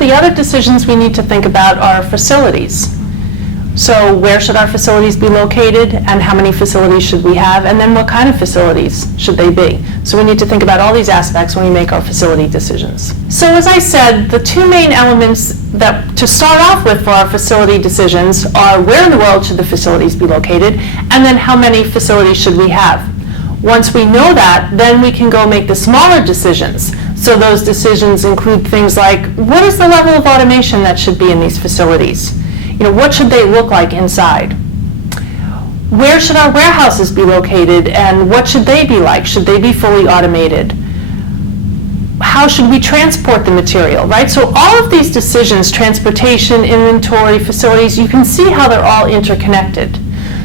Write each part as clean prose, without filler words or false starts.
the other decisions we need to think about are facilities. So where should our facilities be located, and how many facilities should we have, and then what kind of facilities should they be? So we need to think about all these aspects when we make our facility decisions. So as I said, the two main elements that to start off with for our facility decisions are where in the world should the facilities be located, and then how many facilities should we have. Once we know that, then we can go make the smaller decisions. So those decisions include things like, what is the level of automation that should be in these facilities? What should they look like inside? Where should our warehouses be located, and what should they be like? Should they be fully automated? How should we transport the material, right? So all of these decisions, transportation, inventory, facilities, you can see how they're all interconnected.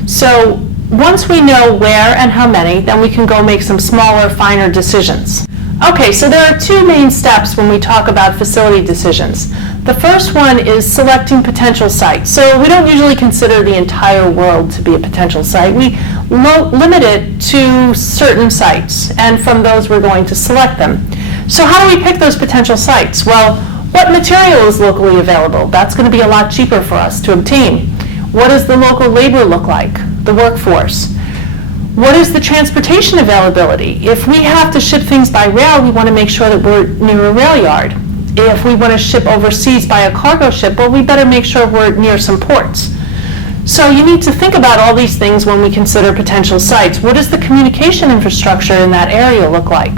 So once we know where and how many, then we can go make some smaller, finer decisions. Okay, so there are two main steps when we talk about facility decisions. The first one is selecting potential sites. So we don't usually consider the entire world to be a potential site. We limit it to certain sites, and from those we're going to select them. So how do we pick those potential sites? Well, what material is locally available? That's going to be a lot cheaper for us to obtain. What does the local labor look like, the workforce? What is the transportation availability? If we have to ship things by rail, we want to make sure that we're near a rail yard. If we want to ship overseas by a cargo ship, well, we better make sure we're near some ports. So you need to think about all these things when we consider potential sites. What does the communication infrastructure in that area look like?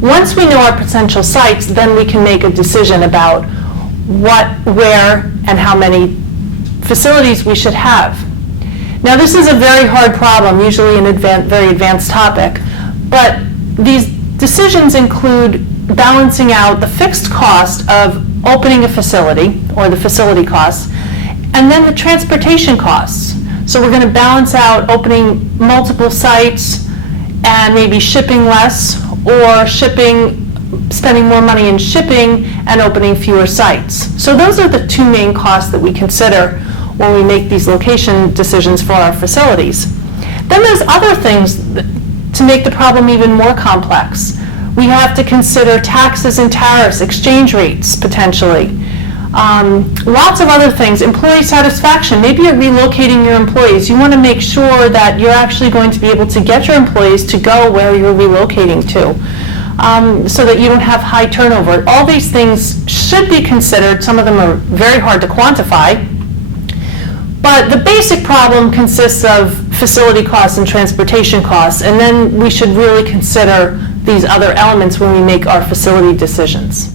Once we know our potential sites, then we can make a decision about what, where, and how many facilities we should have. Now, this is a very hard problem, usually an very advanced topic, but these decisions include balancing out the fixed cost of opening a facility, or the facility costs, and then the transportation costs. So we're going to balance out opening multiple sites and maybe shipping less, or spending more money in shipping and opening fewer sites. So those are the two main costs that we consider when we make these location decisions for our facilities. Then there's other things to make the problem even more complex. We have to consider taxes and tariffs, exchange rates, potentially. Lots of other things. Employee satisfaction. Maybe you're relocating your employees. You want to make sure that you're actually going to be able to get your employees to go where you're relocating to, so that you don't have high turnover. All these things should be considered. Some of them are very hard to quantify. But the basic problem consists of facility costs and transportation costs, and then we should really consider these other elements when we make our facility decisions.